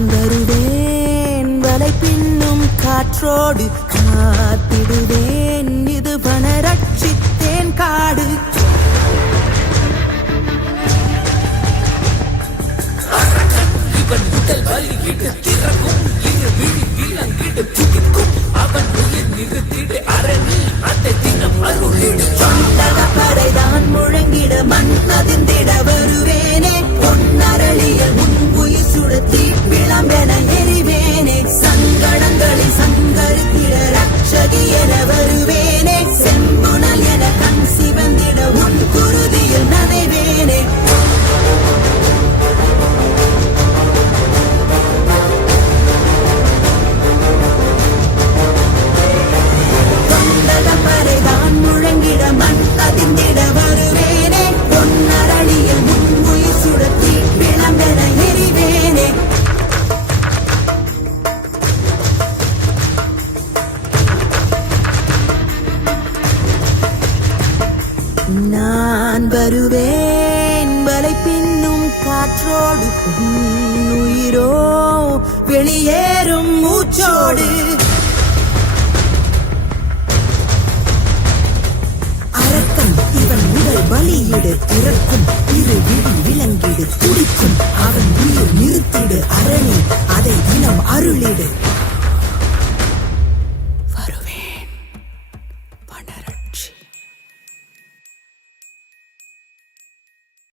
நான் வருவேன் வலை பின்னும் காற்றோடு காத்திடுவேன் இது பண ரட்சித்தேன் காடு இவன் முதல் வலியிட்டு திறக்கும் இரு விழி விலங்கிட்டு துடிக்கும் அவன் உயிர் நிறுத்திடு அரணி அதை தினம் அருளிடு பறைதான் முழங்கிட மண் அதிர்ந்திட வருவேனே பொன்னரளியல் முன் உயிர் சுடத்தி விளம்பென எரிவேனே சங்கடங்களில் சங்கரித்திட ரட்சகி என வருவேனே செம்புணல் என கண் சிவந்திட உன் குருதியில் நனைவேனே பறைதான் முழங்கிட மண் அதிர்ந்திட வருவேனே பொன்னரளியல் முன் உயிர் சுடத்தி விளம்பென எரிவேனே நான் வருவேன் வலை பின்னும் காற்றோடு உயிரோ வெளியேறும் மூச்சோடு